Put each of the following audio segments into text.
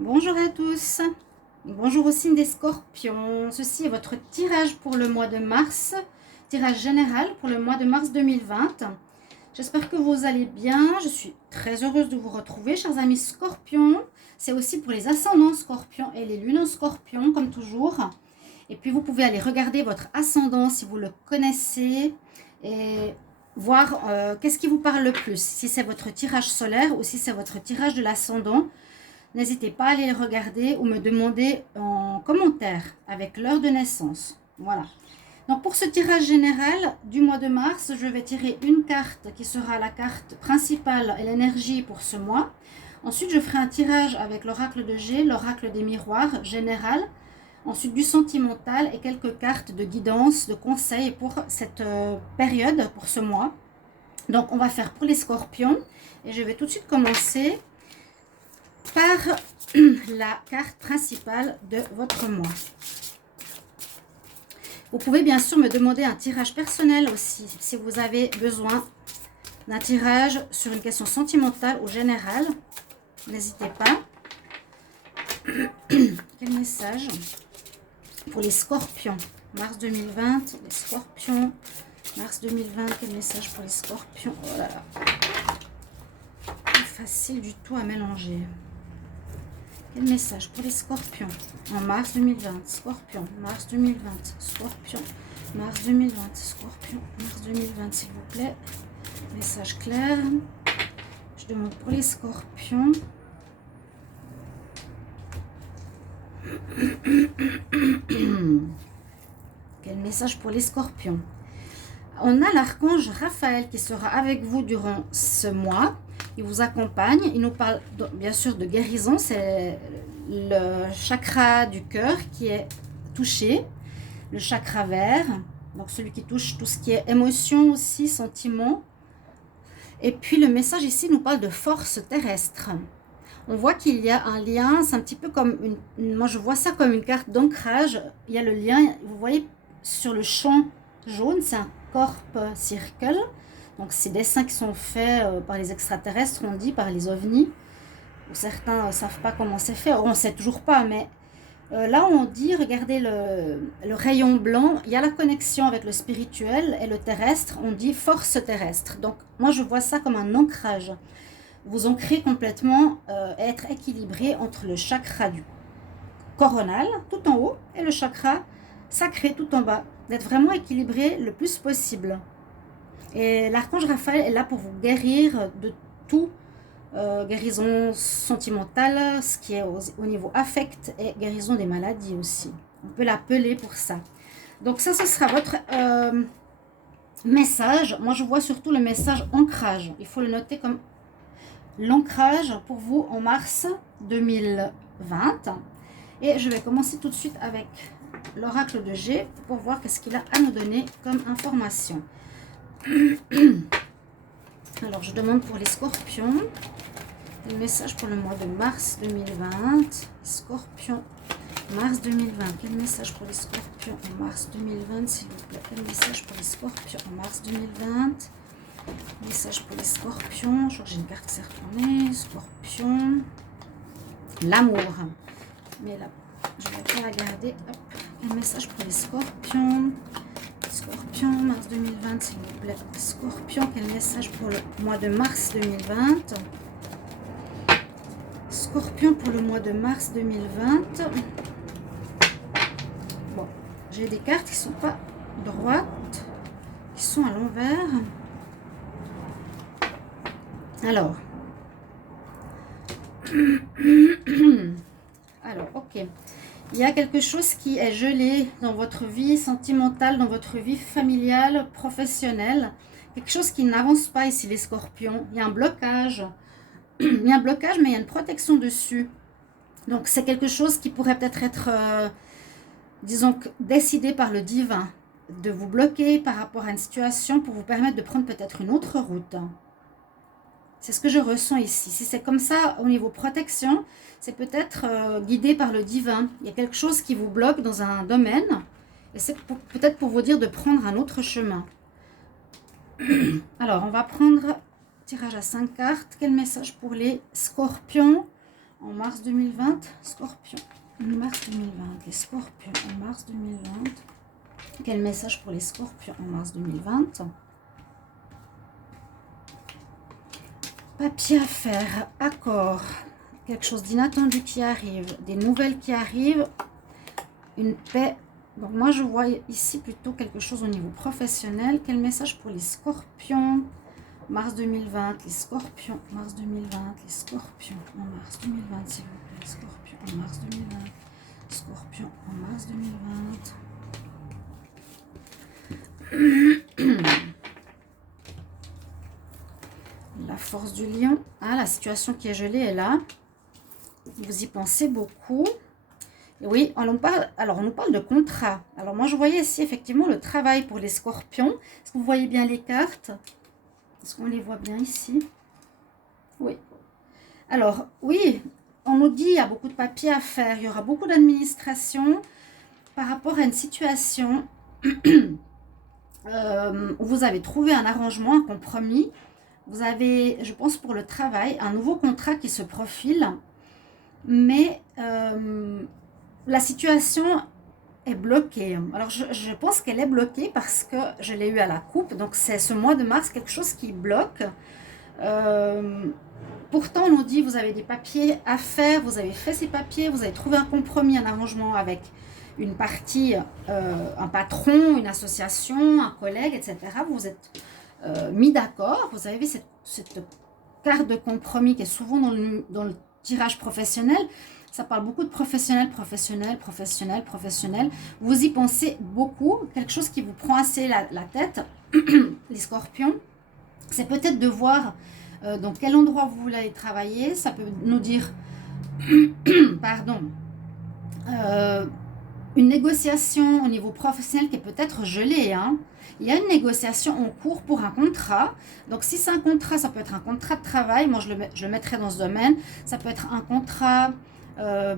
Bonjour à tous, bonjour au signe des scorpions. Ceci est votre tirage pour le mois de mars, tirage général pour le mois de mars 2020. J'espère que vous allez bien, je suis très heureuse de vous retrouver, chers amis scorpions. C'est aussi pour les ascendants scorpions et les lunes en scorpion, comme toujours. Et puis vous pouvez aller regarder votre ascendant si vous le connaissez et voir qu'est-ce qui vous parle le plus, si c'est votre tirage solaire ou si c'est votre tirage de l'ascendant. N'hésitez pas à aller le regarder ou me demander en commentaire avec l'heure de naissance. Voilà. Donc pour ce tirage général du mois de mars, je vais tirer une carte qui sera la carte principale et l'énergie pour ce mois. Ensuite, je ferai un tirage avec l'oracle de G, l'oracle des miroirs général. Ensuite, du sentimental et quelques cartes de guidance, de conseils pour cette période, pour ce mois. Donc, on va faire pour les scorpions. Et je vais tout de suite commencer par la carte principale de votre mois. Vous pouvez bien sûr me demander un tirage personnel aussi, si vous avez besoin d'un tirage sur une question sentimentale ou générale. N'hésitez pas. Quel message pour les scorpions? Mars 2020, les scorpions. Mars 2020, quel message pour les scorpions? Oh là là. Pas facile du tout à mélanger. Quel message pour les scorpions en mars 2020? Scorpion, mars 2020, scorpion, mars 2020, scorpion, mars 2020, s'il vous plaît. Message clair. Je demande pour les scorpions. Quel message pour les scorpions? On a l'archange Raphaël qui sera avec vous durant ce mois. Il vous accompagne. Il nous parle bien sûr de guérison. C'est le chakra du cœur qui est touché. Le chakra vert. Donc celui qui touche tout ce qui est émotion aussi, sentiment. Et puis le message ici nous parle de force terrestre. On voit qu'il y a un lien. C'est un petit peu comme moi je vois ça comme une carte d'ancrage. Il y a le lien. Vous voyez sur le champ jaune, c'est un corps circle. Donc ces dessins qui sont faits par les extraterrestres, on dit, par les ovnis. Ou certains ne savent pas comment c'est fait. On ne sait toujours pas, mais là on dit, regardez le rayon blanc, il y a la connexion avec le spirituel et le terrestre. On dit force terrestre. Donc moi je vois ça comme un ancrage. Vous ancrez complètement, être équilibré entre le chakra du coronal, tout en haut, et le chakra sacré tout en bas. D'être vraiment équilibré le plus possible. Et l'archange Raphaël est là pour vous guérir de tout, guérison sentimentale, ce qui est au niveau affect, et guérison des maladies aussi. On peut l'appeler pour ça. Donc ça, ce sera votre message. Moi, je vois surtout le message ancrage. Il faut le noter comme l'ancrage pour vous en mars 2020. Et je vais commencer tout de suite avec l'oracle de G pour voir qu'est-ce qu'il a à nous donner comme information. Alors, je demande pour les scorpions un message pour le mois de mars 2020. Scorpion, mars 2020. Quel message pour les scorpions en mars 2020, s'il vous plaît? Quel message pour les scorpions en mars 2020? Message pour les scorpions. Je crois que j'ai une carte qui s'est retournée. Scorpion. L'amour. Mais là, je vais pas la garder. Hop. Un message pour les scorpions. Scorpion, mars 2020, s'il vous plaît. Scorpion, quel message pour le mois de mars 2020? Scorpion pour le mois de mars 2020. Bon, j'ai des cartes qui ne sont pas droites, qui sont à l'envers. Alors. Alors, ok. Il y a quelque chose qui est gelé dans votre vie sentimentale, dans votre vie familiale, professionnelle. Quelque chose qui n'avance pas ici, les scorpions. Il y a un blocage. Il y a un blocage, mais il y a une protection dessus. Donc, c'est quelque chose qui pourrait peut-être être, disons, décidé par le divin, de vous bloquer par rapport à une situation pour vous permettre de prendre peut-être une autre route. C'est ce que je ressens ici. Si c'est comme ça au niveau protection, c'est peut-être guidé par le divin. Il y a quelque chose qui vous bloque dans un domaine. Et c'est peut-être pour vous dire de prendre un autre chemin. Alors, on va prendre tirage à 5 cartes. Quel message pour les scorpions en mars 2020, Scorpion. Mars 2020, les Scorpions en mars 2020. Quel message pour les Scorpions en mars 2020? Papier à faire, accord, quelque chose d'inattendu qui arrive, des nouvelles qui arrivent, une paix. Donc moi je vois ici plutôt quelque chose au niveau professionnel. Quel message pour les Scorpions? Mars 2020, les Scorpions, mars 2020, les Scorpions, en mars 2020, s'il vous plaît, les Scorpions, en mars 2020, Scorpions, en mars 2020. La force du lion. Ah, la situation qui est gelée est là. Vous y pensez beaucoup. Et oui, on nous parle de contrat. Alors moi, je voyais ici effectivement le travail pour les Scorpions. Est-ce que vous voyez bien les cartes? Est-ce qu'on les voit bien ici? Oui. Alors, oui, on nous dit qu'il y a beaucoup de papiers à faire. Il y aura beaucoup d'administration par rapport à une situation où vous avez trouvé un arrangement, un compromis. Vous avez, je pense pour le travail, un nouveau contrat qui se profile. Mais la situation est bloquée. Alors, je pense qu'elle est bloquée parce que je l'ai eu à la coupe. Donc, c'est ce mois de mars, quelque chose qui bloque. Pourtant, on nous dit, vous avez des papiers à faire, vous avez fait ces papiers, vous avez trouvé un compromis, un arrangement avec une partie, un patron, une association, un collègue, etc. Vous vous êtes mis d'accord. Vous avez cette carte de compromis qui est souvent dans le tirage professionnel. Ça parle beaucoup de professionnel, professionnel, professionnel, professionnel. Vous y pensez beaucoup, quelque chose qui vous prend assez la tête, les Scorpions. C'est peut-être de voir dans quel endroit vous voulez aller travailler. Ça peut nous dire, pardon, une négociation au niveau professionnel qui est peut-être gelée. Hein. Il y a une négociation en cours pour un contrat. Donc, si c'est un contrat, ça peut être un contrat de travail. Moi, je le mettrai dans ce domaine. Ça peut être un contrat...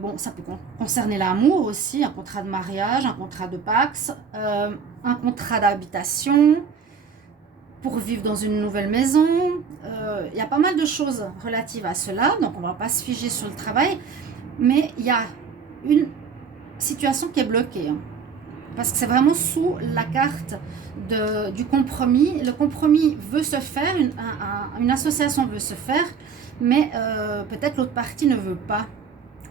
bon, ça peut concerner l'amour aussi, un contrat de mariage, un contrat de Pax, un contrat d'habitation pour vivre dans une nouvelle maison. Il y a pas mal de choses relatives à cela, donc on ne va pas se figer sur le travail, mais il y a une situation qui est bloquée, hein, parce que c'est vraiment sous la carte du compromis. Le compromis veut se faire, une association veut se faire, mais peut-être l'autre partie ne veut pas.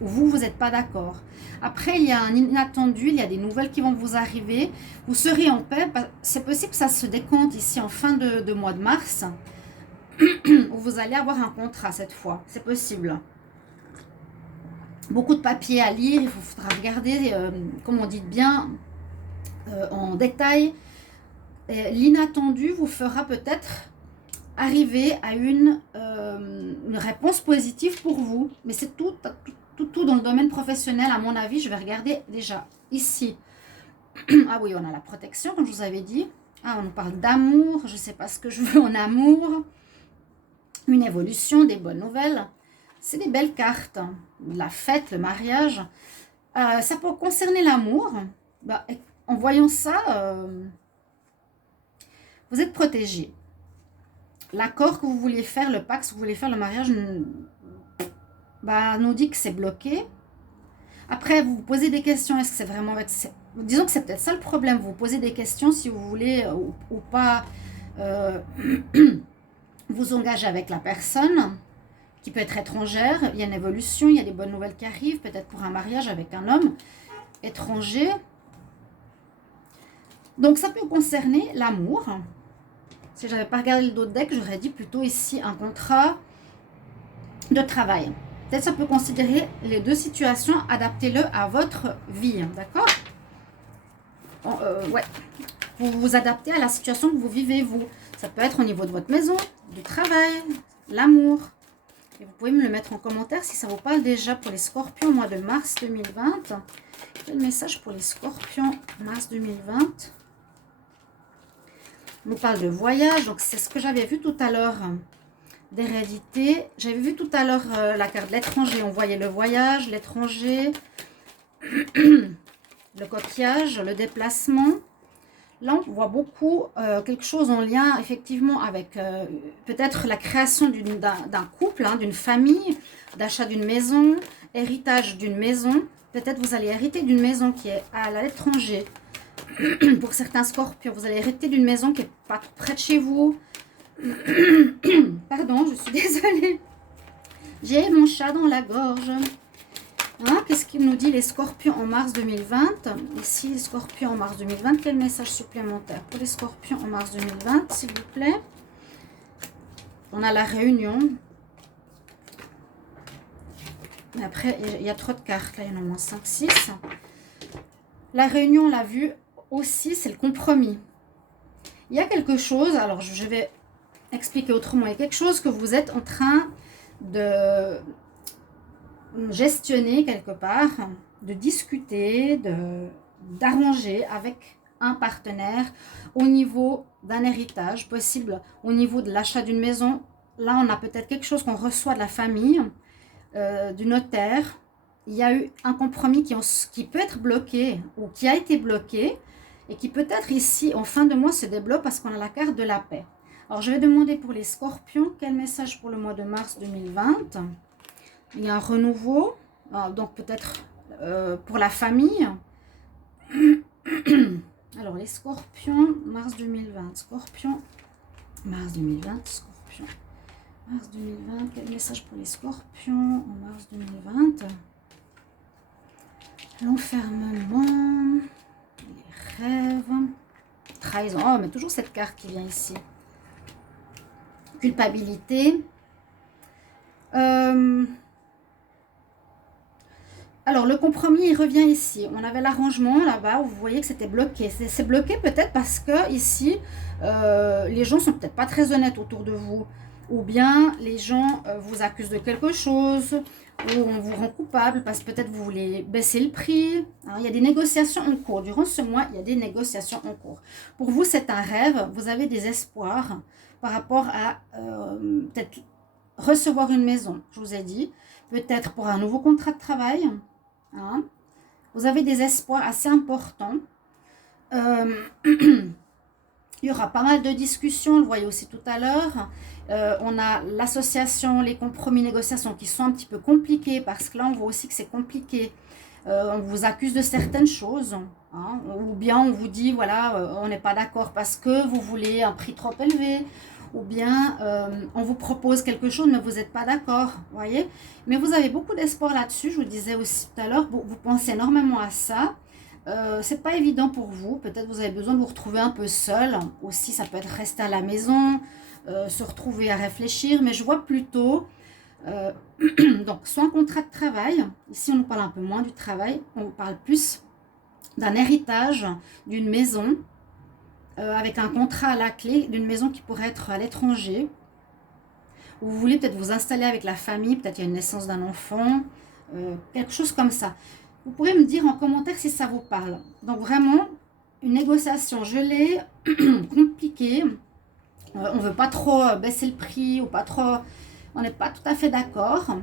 Vous n'êtes pas d'accord. Après, il y a un inattendu, il y a des nouvelles qui vont vous arriver. Vous serez en paix. C'est possible que ça se décompte ici en fin de mois de mars, où vous allez avoir un contrat cette fois. C'est possible. Beaucoup de papiers à lire. Il faudra regarder, comme on dit bien, en détail. L'inattendu vous fera peut-être arriver à une réponse positive pour vous. Mais c'est tout dans le domaine professionnel, à mon avis. Je vais regarder déjà ici. Ah oui, on a la protection, comme je vous avais dit. Ah, on nous parle d'amour. Je ne sais pas ce que je veux en amour. Une évolution, des bonnes nouvelles. C'est des belles cartes. La fête, le mariage. Ça peut concerner l'amour. Bah, en voyant ça, vous êtes protégé. L'accord que vous vouliez faire, le pacte que vous voulez faire, le mariage... Bah, nous dit que c'est bloqué. Après, vous vous posez des questions. Est-ce que c'est vraiment... Disons que c'est peut-être ça le problème. Vous vous posez des questions si vous voulez ou pas vous engager avec la personne qui peut être étrangère. Il y a une évolution, il y a des bonnes nouvelles qui arrivent. Peut-être pour un mariage avec un homme étranger. Donc, ça peut concerner l'amour. Si je n'avais pas regardé le dos de deck, j'aurais dit plutôt ici un contrat de travail. Peut-être ça peut considérer les deux situations, adaptez-le à votre vie, d'accord? Ouais, vous vous adaptez à la situation que vous vivez, vous. Ça peut être au niveau de votre maison, du travail, l'amour. Et vous pouvez me le mettre en commentaire si ça vous parle déjà pour les Scorpions au mois de mars 2020. Quel message pour les Scorpions mars 2020? On nous parle de voyage, donc c'est ce que j'avais vu tout à l'heure. D'hérédité. J'avais vu tout à l'heure la carte de l'étranger. On voyait le voyage, l'étranger, le coquillage, le déplacement, Là, on voit beaucoup quelque chose en lien effectivement avec peut-être la création d'un couple, hein, d'une famille, d'achat d'une maison, héritage d'une maison. Peut-être vous allez hériter d'une maison qui est à l'étranger. Pour certains scorpions, vous allez hériter d'une maison qui n'est pas trop près de chez vous. Pardon, je suis désolée. J'ai mon chat dans la gorge. Hein, qu'est-ce qu'il nous dit les scorpions en mars 2020? Ici, les scorpions en mars 2020. Quel message supplémentaire pour les scorpions en mars 2020, s'il vous plaît? On a la réunion. Mais après, il y a trop de cartes. Là, il y en a au moins 5, 6. La réunion, on l'a vu aussi, c'est le compromis. Il y a quelque chose, alors je vais expliquer autrement. Il y a quelque chose que vous êtes en train de gestionner quelque part, de discuter, d'arranger avec un partenaire au niveau d'un héritage possible, au niveau de l'achat d'une maison. Là, on a peut-être quelque chose qu'on reçoit de la famille, du notaire. Il y a eu un compromis qui peut être bloqué ou qui a été bloqué et qui peut-être ici, en fin de mois, se débloque parce qu'on a la carte de la paix. Alors, je vais demander pour les scorpions, quel message pour le mois de mars 2020 ? Il y a un renouveau, donc peut-être pour la famille. Alors, les scorpions, mars 2020, scorpion, mars 2020, scorpion, mars 2020, quel message pour les scorpions en mars 2020 ? L'enfermement, les rêves, trahison, oh, mais toujours cette carte qui vient ici. Culpabilité. Alors, le compromis, il revient ici. On avait l'arrangement là-bas où vous voyez que c'était bloqué. C'est bloqué peut-être parce que ici, les gens sont peut-être pas très honnêtes autour de vous. Ou bien les gens vous accusent de quelque chose, ou on vous rend coupable parce que peut-être vous voulez baisser le prix. Alors, il y a des négociations en cours. Durant ce mois, il y a des négociations en cours. Pour vous, c'est un rêve. Vous avez des espoirs par rapport à peut-être recevoir une maison, je vous ai dit. Peut-être pour un nouveau contrat de travail. Hein. Vous avez des espoirs assez importants. Il y aura pas mal de discussions, on le voyait aussi tout à l'heure. On a l'association, les compromis, négociations qui sont un petit peu compliquées parce que là, on voit aussi que c'est compliqué. On vous accuse de certaines choses. Hein, ou bien on vous dit, voilà, on n'est pas d'accord parce que vous voulez un prix trop élevé. Ou bien on vous propose quelque chose, mais vous n'êtes pas d'accord, voyez. Mais vous avez beaucoup d'espoir là-dessus, je vous disais aussi tout à l'heure, vous pensez énormément à ça. C'est pas évident pour vous, peut-être vous avez besoin de vous retrouver un peu seul. Aussi, ça peut être rester à la maison, se retrouver à réfléchir, mais je vois plutôt, donc soit un contrat de travail, ici on nous parle un peu moins du travail, on parle plus d'un héritage, d'une maison, avec un contrat à la clé d'une maison qui pourrait être à l'étranger. Vous voulez peut-être vous installer avec la famille, peut-être il y a une naissance d'un enfant, quelque chose comme ça. Vous pourrez me dire en commentaire si ça vous parle. Donc vraiment, une négociation gelée, compliquée. On ne veut pas trop baisser le prix ou pas trop... On n'est pas tout à fait d'accord.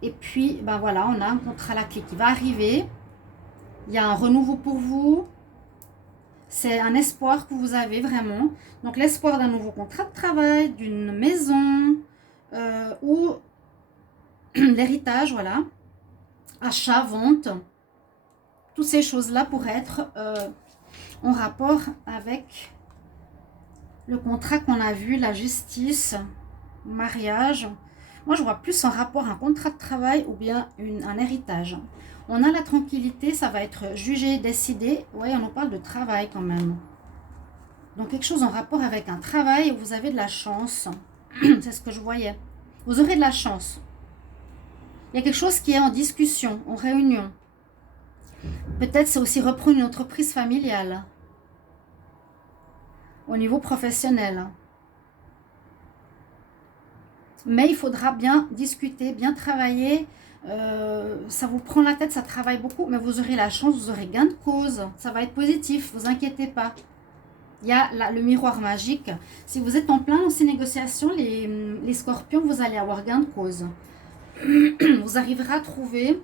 Et puis, ben voilà, on a un contrat à la clé qui va arriver. Il y a un renouveau pour vous. C'est un espoir que vous avez vraiment. Donc l'espoir d'un nouveau contrat de travail, d'une maison ou l'héritage, voilà. Achat, vente. Toutes ces choses-là pourraient être en rapport avec le contrat qu'on a vu, la justice, mariage. Moi, je vois plus en rapport un contrat de travail ou bien un héritage. On a la tranquillité, ça va être jugé, décidé. Oui, on nous parle de travail quand même. Donc, quelque chose en rapport avec un travail où vous avez de la chance. C'est ce que je voyais. Vous aurez de la chance. Il y a quelque chose qui est en discussion, en réunion. Peut-être c'est aussi reprendre une entreprise familiale. Au niveau professionnel. Mais il faudra bien discuter, bien travailler. Ça vous prend la tête, ça travaille beaucoup, mais vous aurez la chance, vous aurez gain de cause. Ça va être positif, vous inquiétez pas. Il y a le miroir magique. Si vous êtes en plein dans ces négociations, les scorpions, vous allez avoir gain de cause. Vous arriverez à trouver,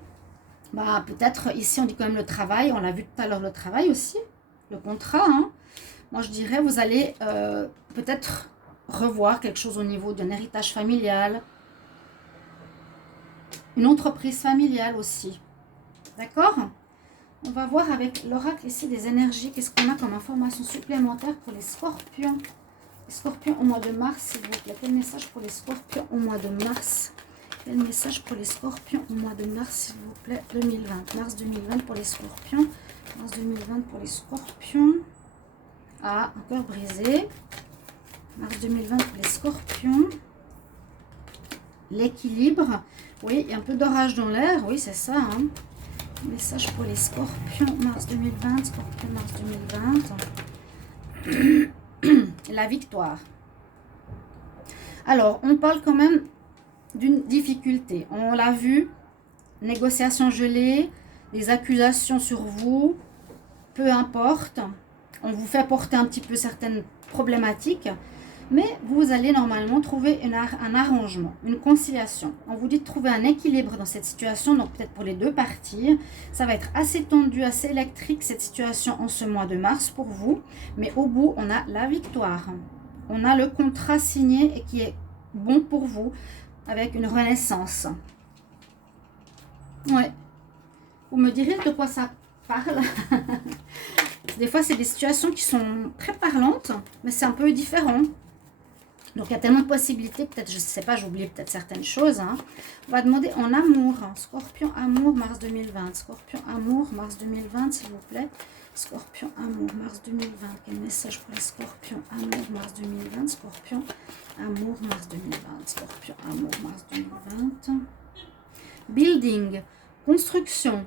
peut-être ici on dit quand même le travail, on l'a vu tout à l'heure, le travail aussi. le contrat, hein. Moi, je dirais, vous allez peut-être revoir quelque chose au niveau d'un héritage familial, une entreprise familiale aussi. D'accord? On va voir avec l'oracle ici des énergies. Qu'est-ce qu'on a comme information supplémentaire pour les scorpions? Les scorpions au mois de mars, s'il vous plaît. Quel message pour les scorpions au mois de mars? Quel message pour les scorpions au mois de mars, s'il vous plaît? 2020. Mars 2020 pour les scorpions. Mars 2020 pour les scorpions. Ah, un cœur brisé. Mars 2020 pour les scorpions. L'équilibre. Oui, il y a un peu d'orage dans l'air. Oui, c'est ça, hein. Message pour les scorpions, mars 2020, scorpion, mars 2020. La victoire. Alors, on parle quand même d'une difficulté. On l'a vu, négociation gelée, des accusations sur vous, peu importe. On vous fait porter un petit peu certaines problématiques. Mais vous allez normalement trouver un arrangement, une conciliation. On vous dit de trouver un équilibre dans cette situation, donc peut-être pour les deux parties. Ça va être assez tendu, assez électrique cette situation en ce mois de mars pour vous. Mais au bout, on a la victoire. On a le contrat signé et qui est bon pour vous avec une renaissance. Ouais. Vous me direz de quoi ça parle. Des fois, c'est des situations qui sont très parlantes, mais c'est un peu différent. Donc, il y a tellement de possibilités. Peut-être, je ne sais pas, j'oublie peut-être certaines choses. Hein. On va demander en amour. Scorpion, amour, mars 2020. Scorpion, amour, mars 2020, s'il vous plaît. Scorpion, amour, mars 2020. Quel message pour les scorpions, amour, mars 2020. Scorpion, amour, mars 2020. Scorpion, amour, mars 2020. Building, construction,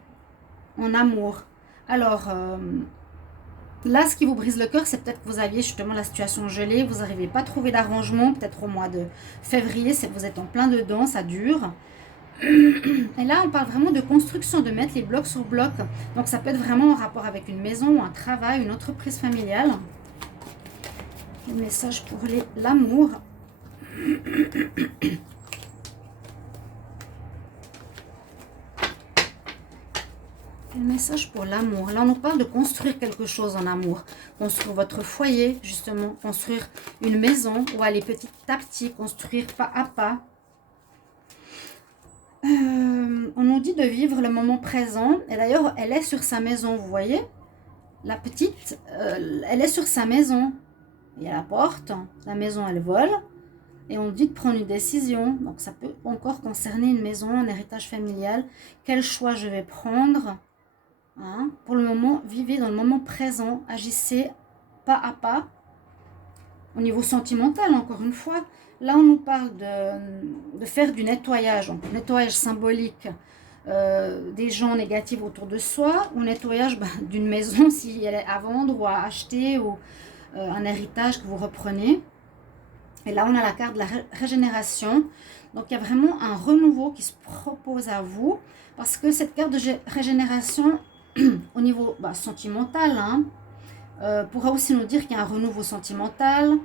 en amour. Alors... là, ce qui vous brise le cœur, c'est peut-être que vous aviez justement la situation gelée, vous n'arrivez pas à trouver d'arrangement, peut-être au mois de février, c'est que vous êtes en plein dedans, ça dure. Et là, on parle vraiment de construction, de mettre les blocs sur blocs. Donc, ça peut être vraiment en rapport avec une maison, un travail, une entreprise familiale. Le message pour l'amour. Quel message pour l'amour? Là, on nous parle de construire quelque chose en amour. Construire votre foyer, justement. Construire une maison ou aller petit à petit, construire pas à pas. On nous dit de vivre le moment présent. Et d'ailleurs, elle est sur sa maison, vous voyez? La petite, elle est sur sa maison. Il y a la porte. La maison, elle vole. Et on dit de prendre une décision. Donc, ça peut encore concerner une maison, un héritage familial. Quel choix je vais prendre? Hein? Pour le moment, vivez dans le moment présent, agissez pas à pas. Au niveau sentimental, encore une fois, là on nous parle de faire du nettoyage, donc nettoyage symbolique des gens négatifs autour de soi, ou nettoyage d'une maison si elle est à vendre ou à acheter, ou un héritage que vous reprenez. Et là on a la carte de la régénération. Donc il y a vraiment un renouveau qui se propose à vous, parce que cette carte de régénération au niveau sentimental, hein, pourra aussi nous dire qu'il y a un renouveau sentimental.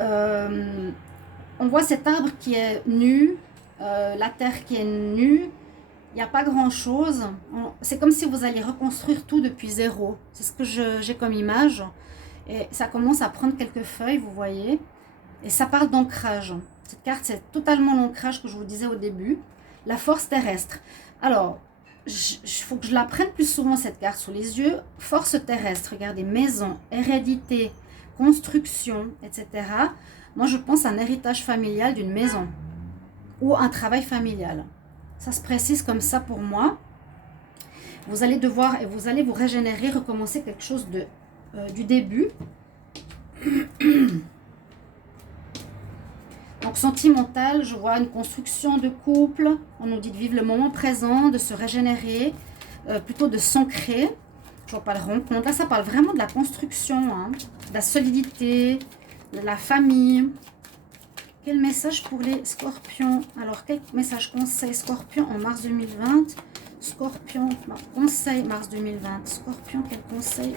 On voit cet arbre qui est nu, la terre qui est nue, il n'y a pas grand chose. C'est comme si vous alliez reconstruire tout depuis zéro. C'est ce que j'ai comme image. Et ça commence à prendre quelques feuilles, vous voyez. Et ça parle d'ancrage. Cette carte, c'est totalement l'ancrage que je vous disais au début. La force terrestre. Alors, il faut que je la prenne plus souvent cette carte sous les yeux. Force terrestre, regardez, maison, hérédité, construction, etc. Moi, je pense à un héritage familial d'une maison ou un travail familial. Ça se précise comme ça pour moi. Vous allez devoir, et vous allez vous régénérer, recommencer quelque chose du début. Donc sentimental, je vois une construction de couple. On nous dit de vivre le moment présent, de se régénérer, plutôt de s'ancrer. Je vois pas le rencontre. Là, ça parle vraiment de la construction, hein, de la solidité, de la famille. Quel message pour les scorpions? Alors, quel message conseil scorpion en mars 2020? Scorpion, conseil mars 2020. Scorpion, quel conseil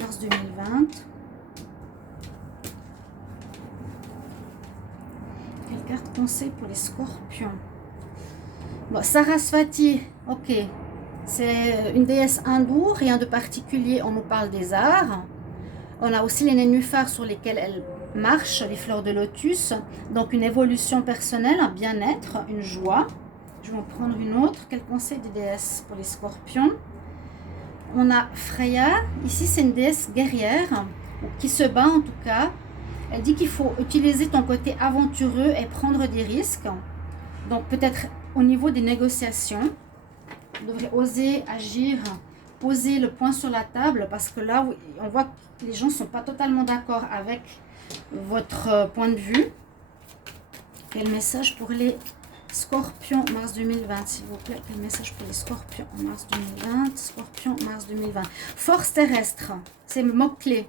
mars 2020? Quelle carte conseil pour les scorpions? Bon, Sarasvati, ok. C'est une déesse hindoue, rien de particulier, on nous parle des arts. On a aussi les nénuphars sur lesquels elle marche, les fleurs de lotus. Donc une évolution personnelle, un bien-être, une joie. Je vais en prendre une autre. Quel conseil des déesses pour les scorpions? On a Freya. Ici, c'est une déesse guerrière, qui se bat en tout cas. Elle dit qu'il faut utiliser ton côté aventureux et prendre des risques. Donc peut-être au niveau des négociations, vous devrez oser agir, poser le point sur la table, parce que là, on voit que les gens ne sont pas totalement d'accord avec votre point de vue. Quel message pour les scorpions mars 2020, s'il vous plaît? Quel message pour les scorpions en mars 2020? Scorpion mars 2020. Force terrestre, c'est le mot-clé.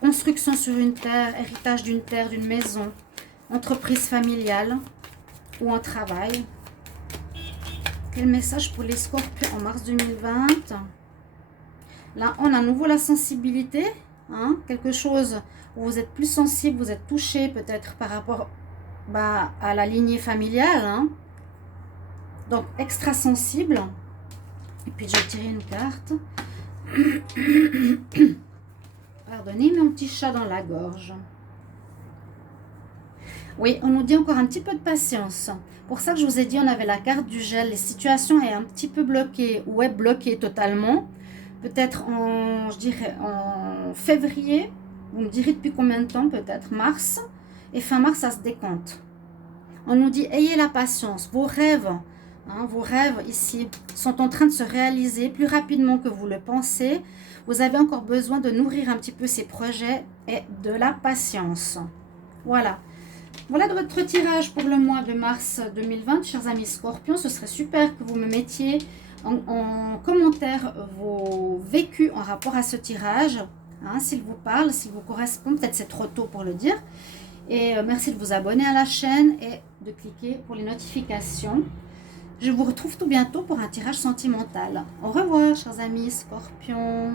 Construction sur une terre, héritage d'une terre, d'une maison, entreprise familiale ou un travail. Quel message pour les scorpions en mars 2020? Là, on a à nouveau la sensibilité. Hein, quelque chose où vous êtes plus sensible, vous êtes touché peut-être par rapport à la lignée familiale. Hein. Donc, extra sensible. Et puis, je vais tirer une carte. Pardonnez, mon petit chat dans la gorge. Oui, on nous dit encore un petit peu de patience. Pour ça que je vous ai dit, on avait la carte du gel. Les situations est un petit peu bloquées ou est bloquée totalement. Peut-être je dirais en février. Vous me direz depuis combien de temps? Peut-être mars. Et fin mars, ça se décompte. On nous dit, ayez la patience. Vos rêves ici sont en train de se réaliser plus rapidement que vous le pensez. Vous avez encore besoin de nourrir un petit peu ces projets et de la patience. Voilà. Voilà de votre tirage pour le mois de mars 2020, chers amis scorpions. Ce serait super que vous me mettiez en commentaire vos vécus en rapport à ce tirage. Hein, s'il vous parle, s'il vous correspond. Peut-être c'est trop tôt pour le dire. Et merci de vous abonner à la chaîne et de cliquer pour les notifications. Je vous retrouve tout bientôt pour un tirage sentimental. Au revoir, chers amis scorpions.